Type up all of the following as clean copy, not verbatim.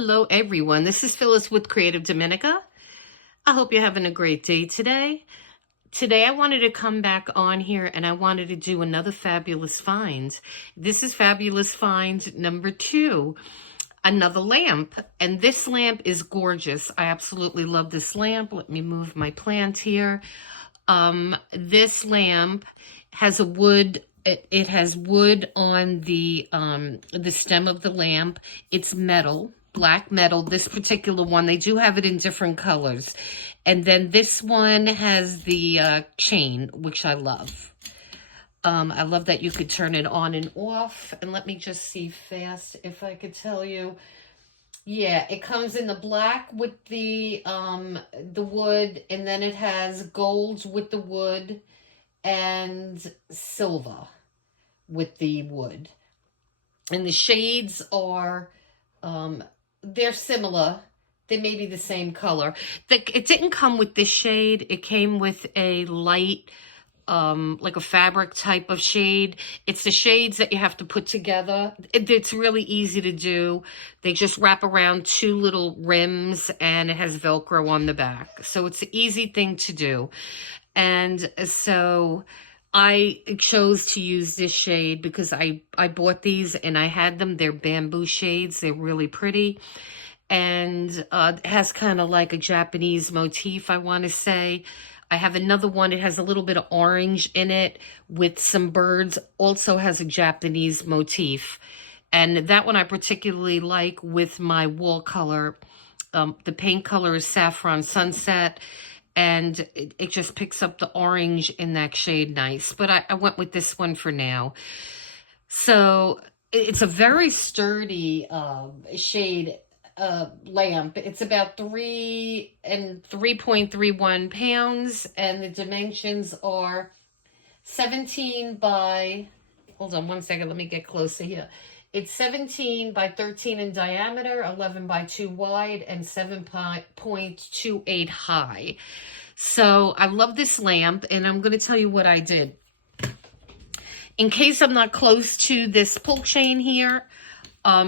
Hello everyone, this is Phyllis with CreativeDomenica. I hope you're having a great day today. Today I wanted to come back on here and I wanted to do another fabulous find. This is fabulous find number 2, another lamp. And this lamp is gorgeous. I absolutely love this lamp. Let me move my plant here. This lamp has a wood. It has wood on the stem of the lamp. It's metal, black metal. This particular one, they do have it in different colors. And then this one has the chain, which I love. I love that you could turn it on and off. And let me just see fast if I could tell you. Yeah, it comes in the black with the wood, and then it has gold with the wood and silver with the wood. And the shades are, they're similar. They may be the same color. It didn't come with this shade. It came with a light, like a fabric type of shade. It's the shades that you have to put together. It's really easy to do. They just wrap around 2 little rims and it has Velcro on the back. So it's an easy thing to do. And so I chose to use this shade because I bought these and I had them. They're bamboo shades. They're really pretty. And it has kind of like a Japanese motif, I want to say. I have another one. It has a little bit of orange in it with some birds. Also has a Japanese motif. And that one I particularly like with my wall color. The paint color is Saffron Sunset. And it just picks up the orange in that shade nice. But I went with this one for now. So it's a very sturdy shade lamp. It's about 3.31 pounds. And the dimensions are 17 by, hold on one second, let me get closer here. It's 17 by 13 in diameter, 11 by 2 wide, and 7.28 high. So I love this lamp, and I'm going to tell you what I did. In case I'm not close to this pull chain here,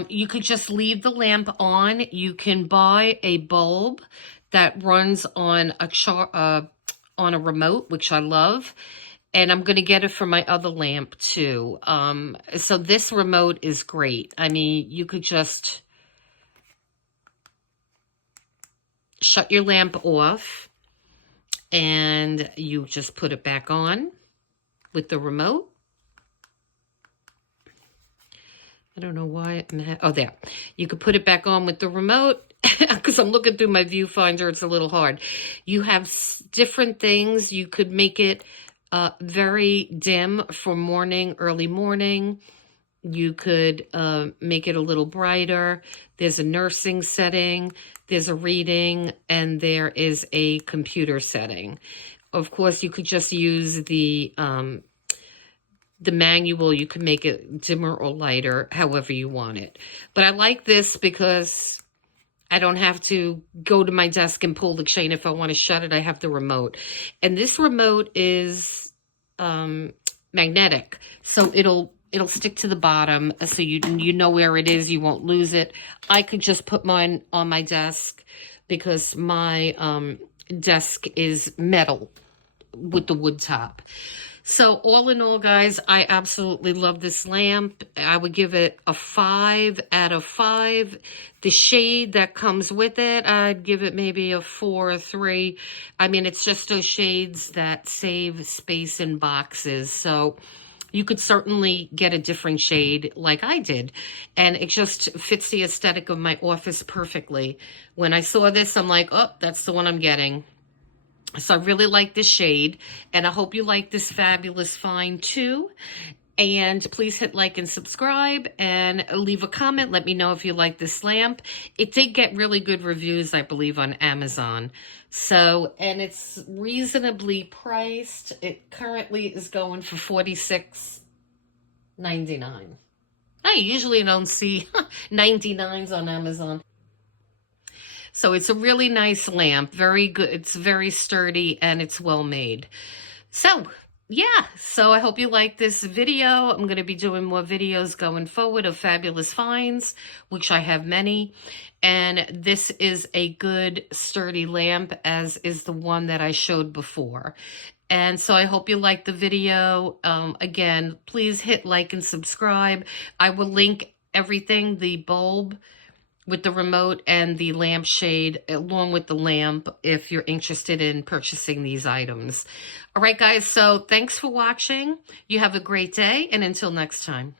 you could just leave the lamp on. You can buy a bulb that runs on a remote, which I love. And I'm going to get it for my other lamp too. So this remote is great. I mean, you could just shut your lamp off and you just put it back on with the remote. I don't know why. Oh, there. You could put it back on with the remote. Because I'm looking through my viewfinder, it's a little hard. You have different things. You could make it very dim for morning, early morning. You could make it a little brighter. There's a nursing setting, there's a reading, and there is a computer setting. Of course, you could just use the manual. You can make it dimmer or lighter, however you want it. But I like this because I don't have to go to my desk and pull the chain. If I want to shut it, I have the remote. And this remote is magnetic, so it'll stick to the bottom, so you know where it is. You won't lose it. I could just put mine on my desk because my desk is metal with the wood top. So all in all, guys, I absolutely love this lamp. I would give it a 5 out of 5. The shade that comes with it, I'd give it maybe a 4 or 3. I mean, it's just those shades that save space in boxes. So you could certainly get a different shade like I did. And it just fits the aesthetic of my office perfectly. When I saw this, I'm like, oh, that's the one I'm getting. So I really like this shade, and I hope you like this fabulous find too. And please hit like and subscribe and leave a comment. Let me know if you like this lamp. It did get really good reviews, I believe, on Amazon. So, and it's reasonably priced. It currently is going for $46.99. I usually don't see 99s on Amazon. So it's a really nice lamp, very good. It's very sturdy and it's well made. So yeah, so I hope you like this video. I'm going to be doing more videos going forward of fabulous finds, which I have many. And this is a good sturdy lamp, as is the one that I showed before. And so I hope you liked the video. Again, please hit like and subscribe. I will link everything, the bulb with the remote and the lampshade along with the lamp if you're interested in purchasing these items. All right, guys, so thanks for watching. You have a great day, and until next time.